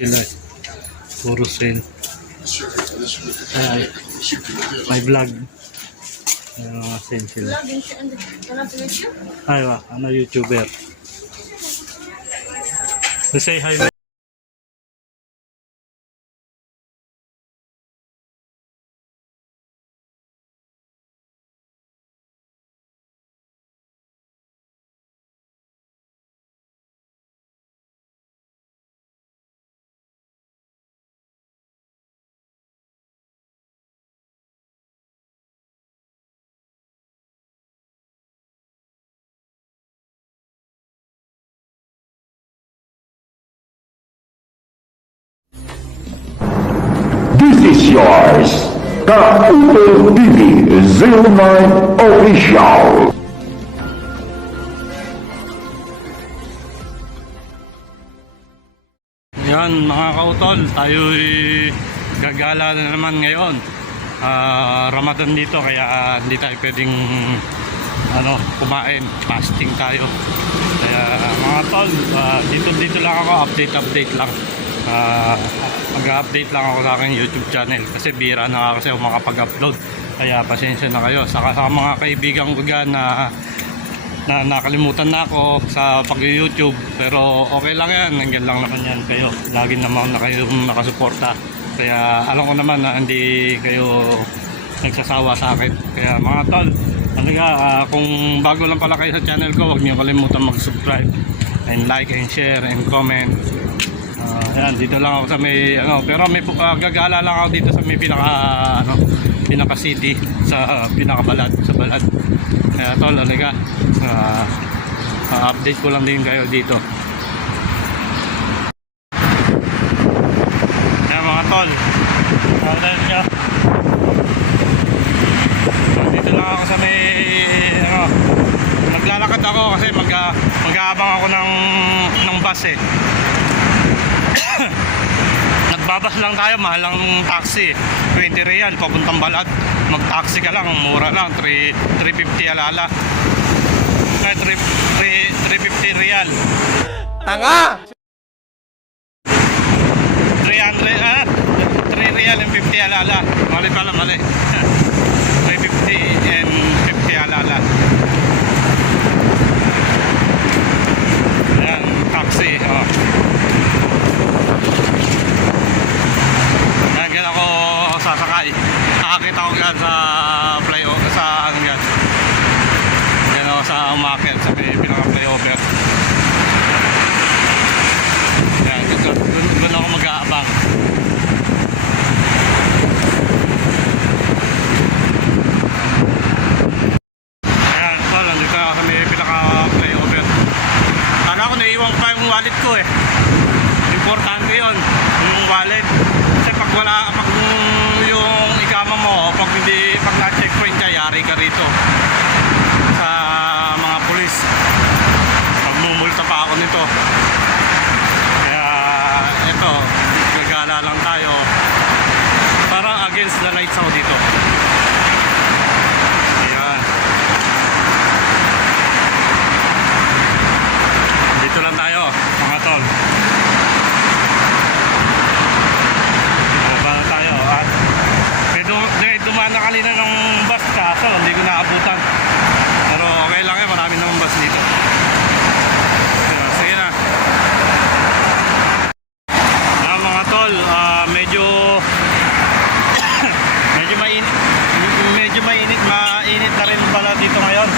Sila puro sale. Ay, may vlog. Sale sila. Ay, ano YouTuber. Say hi. This is yours, Kaupo TV 09 Official. Yan mga kautol, tayo'y gagala na naman ngayon. Ramadan dito kaya hindi tayo pwedeng kumain, fasting tayo. Kaya mga tol, dito lang ako, update lang. Mag-update lang ako sa aking YouTube channel kasi bira na kasi ako makapag-upload. Kaya pasensya na kayo. Saka sa mga kaibigan ko dyan na nakalimutan na ako sa pag-YouTube, pero okay lang yan, nandiyan lang naman yan kayo. Lagi naman na kayo nakasuporta. Kaya alam ko naman na hindi kayo nagsasawa sa akin. Kaya mga tol, kung bago lang pala kayo sa channel ko, huwag niyo kalimutan mag-subscribe and like and share and comment. Ayan, dito lang ako sa may pero may gagala lang ako dito sa may pinaka city, sa pinakabalat, sa Balad. Kaya tol, update ko lang din kayo dito. Ayan mga tol, dito lang ako sa may naglalakad ako kasi mag-aabang ako ng bus eh. Nagbabas lang tayo, mahal lang ng taxi, 20 real papuntang Balad. Mag-taxi ka lang, mura lang, 350 alala. 350 real. Tanga! 3 real and 50 alala. Mali. 350 and 50 alala. Ayan, taxi. Ayan, ako sasakay. Nakakita ko yan sa flyover, sa sa umakyat sa pinaka-flyover. Ayan, doon ako mag-aabang. Ayan, nandito ako sa may pinaka-flyover. Kala ko naiiwan pa yung wallet ko eh. Importante yun, yung wallet. Kasi pag yung ikama mo, pag na-checkpoint ka, yari ka rito sa mga pulis. Magmumulta pa ako nito. Kaya ito, gagala lang tayo. Parang against the lights ako dito. Ayan. Dito lang tayo mga tol. Dumaan na kanina ng bus kaso hindi ko naabutan, pero okay lang eh, marami namang bus dito. Sige na mga tol, medyo mainit na rin pala dito ngayon.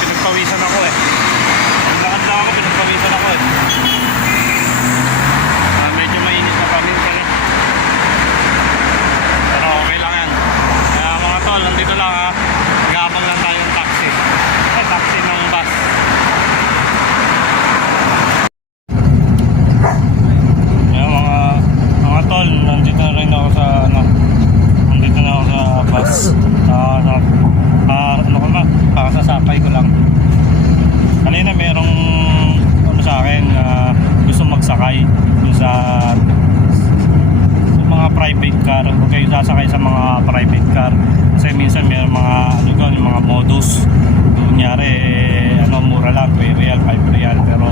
Pinagpawisan ako eh, naglakad lang ako, pinagpawisan ako eh. Medyo mainit na kami pala, pero okay lang yan. Kaya mga tol, nandito lang ha, mag-aabang lang tayo ng taxi ng bus. Kaya mga tol, nandito na rin ako sa bus. Kakasasakay ko lang. Kanina merong sa akin gusto magsakay sa mga private car. Huwag kayo sasakay sa mga private car kasi minsan may mga mga modus. Kunyari mura lang, 2 real, 5 real, pero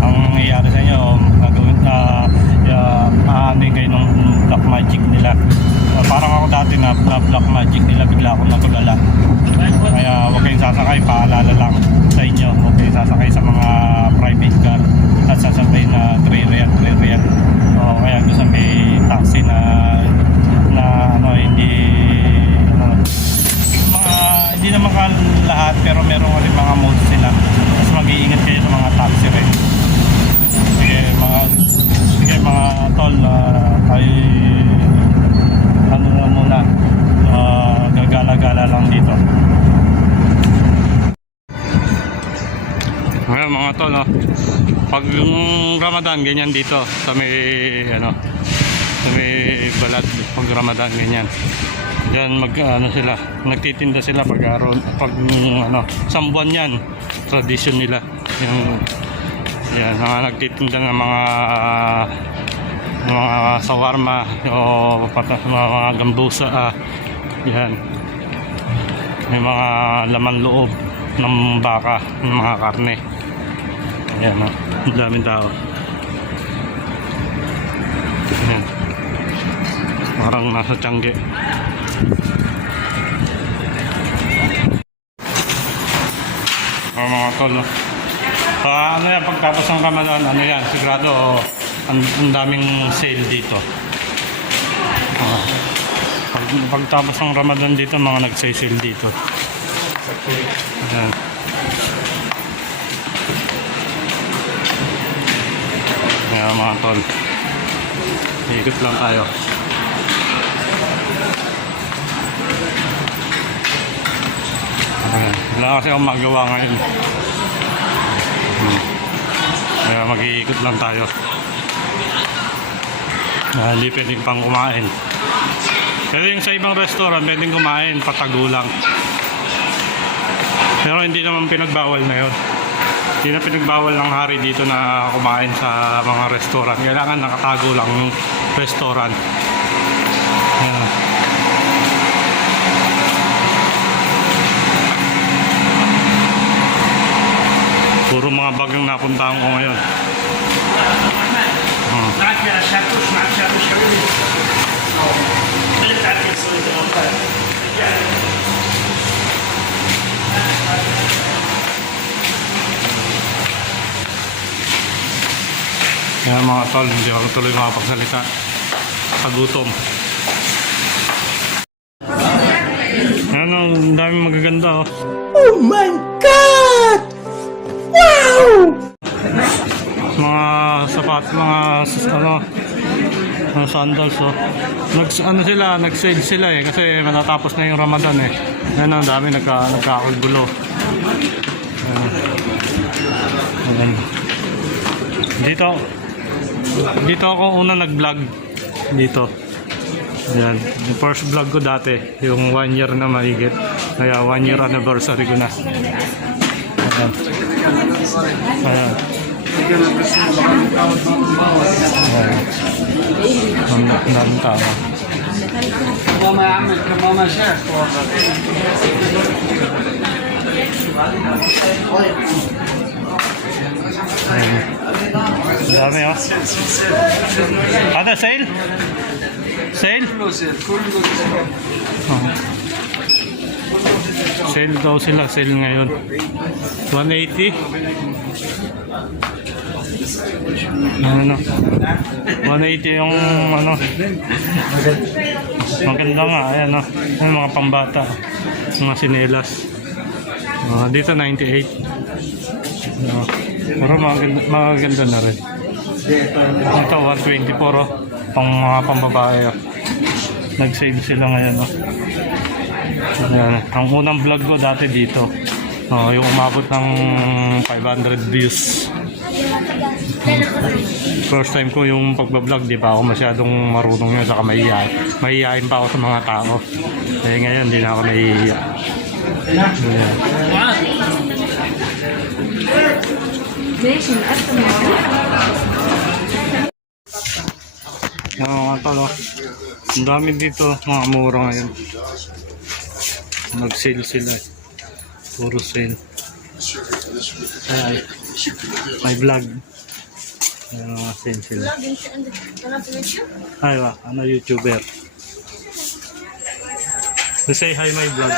ang nangyayari sa inyo gagawin parang ako dati na black magic nila, bigla akong natulala. Kaya huwag kayong sasakay, paalala lang sa inyo, huwag kayong sasakay sa mga private car at sasabay na 3 real. O kaya doon sa may taxi na ano, hindi naman lahat, pero meron rin mga modes sila. Tapos mag-iingat kayo sa mga taxi rin. Sige mga tol, tayo ano na muna, gagala-gala lang dito. Ngayon mga tol, pag yung Ramadan ganyan dito sa may sa may balad, pag Ramadan ganyan. Diyan sila, nagtitinda sila pag isang buwan yan, tradisyon nila. Yan, nagtitinda ng mga sawarma o mga gambusa. Yan. May mga laman loob ng baka, ng mga karne. Ayan, ang daming tao. Ayan. Parang nasa Tiangge. Mga tol, ano yan, pagtapos ng Ramadan, ano yan, sigurado ang daming sale dito. Pagtapos ng Ramadan dito, mga nag-sale dito. Ayan. Ayan mga tol, ikot lang tayo. Ayan. Wala kasi akong magawa ngayon. Kaya mag-iikot lang tayo. Hindi pwedeng pang kumain. Pero yung sa ibang restaurant, pwedeng kumain, patago lang. Pero hindi naman pinagbawal na yun. Hindi na pinagbawal ng hari dito na kumain sa mga restaurant. Kailangan nakatago lang yung restaurant. Ayan. Puro mga bagang napuntahan ko ngayon. Kaya mga tol, hindi ako tuloy makapagsalita sa gutom. Ayan, ang daming magaganda oh. Oh my God! Wow! Mga sapat, mga sandals oh. Nag-sale sila eh kasi matatapos na yung Ramadan eh. Ayan, ang dami nagkakagulo. Ayan. Dito ako una nag-vlog dito. Ayan, yung first vlog ko dati, yung 1 year na mahigit. Kaya 1 year anniversary ko na. Ayan. Ayan. Ang tao. Ayan. Dami oh. Ada sale? Sale? Sale daw sila, sale ngayon. 180. Ano? 180 yung ano. Maganda nga, ayan oh. Yung mga pambata, mga sinelas. Dito 98. Pero maganda na rin. Ito 124 oh. Pang mga pambabae oh. Nag-save sila ngayon oh. Ayan. Ang unang vlog ko dati dito, yung umabot ng 500 views. First time ko yung pagbablog, di ba ako masyadong marunong yun, saka mahihiyain pa ako sa mga tao. Eh ngayon hindi na ako nahihiya. Ayan. Mga talo, ang dami dito, mga mura ngayon. Nag-sale sila eh. Puro sale. Ay, may vlog. Sale sila. Ay, ano YouTuber. Say hi my vlog.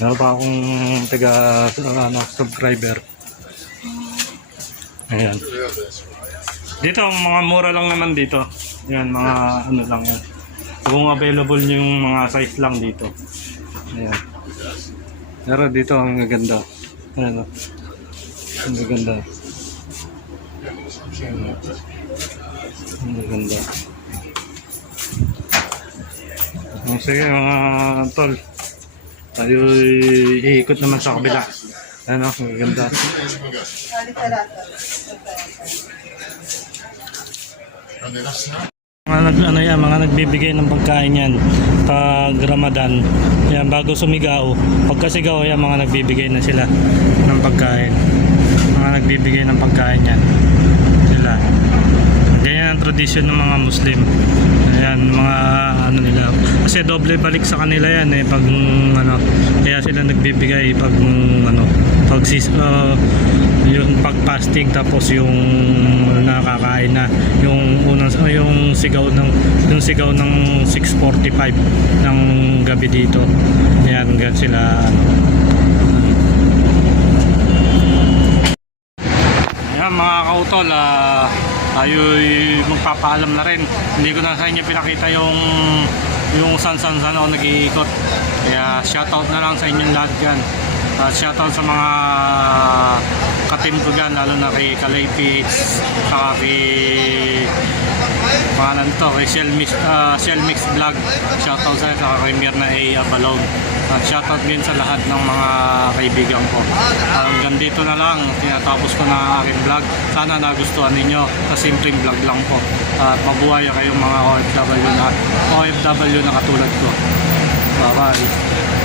Meron pa akong subscriber. Ayan. Dito, mga mura lang naman dito. Ayan, mga ano lang yan. Kung available yung mga size lang dito. Ayan. Pero dito, ang gaganda. Ayan o. Ang gaganda. Ayan. Ang gaganda. Sige mga tol. Tayo iikot naman sa kabila. Ano, ang ganda. Mga nagbibigay ng pagkain yan pag Ramadan. Yan, bago sumigaw. Pagkasigaw, yan, mga nagbibigay na sila ng pagkain. Mga nagbibigay ng pagkain yan. Sila. Ganyan ang tradisyon ng mga Muslim. Ayan, mga ano nila. Kasi doble balik sa kanila yan eh pag ano, kaya sila nagbibigay pag ano, pag yung pag fasting tapos yung nakakain na yung unang yung sigaw ng 6:45 ng gabi dito. Ayan, ganyan sila ano. Ayan mga kautol, tayo'y magpapaalam na rin. Hindi ko na sa inyo pinakita yung saan ako nag-iikot. Kaya shoutout na lang sa inyong lahat dyan. Shoutout sa mga ka-team ko dyan, lalo na kay Kalay Pix, saka kay pangalan to, kay Shell Mix Vlog. Shoutout sa saka kay Mirna A. Abalog. At shoutout din sa lahat ng mga kaibigan ko. Hanggang dito na lang, tinatapos ko na ang aking vlog. Sana nagustuhan ninyo sa simpleng vlog lang po. At mabuhay kayong mga OFW na katulad ko. Bye bye.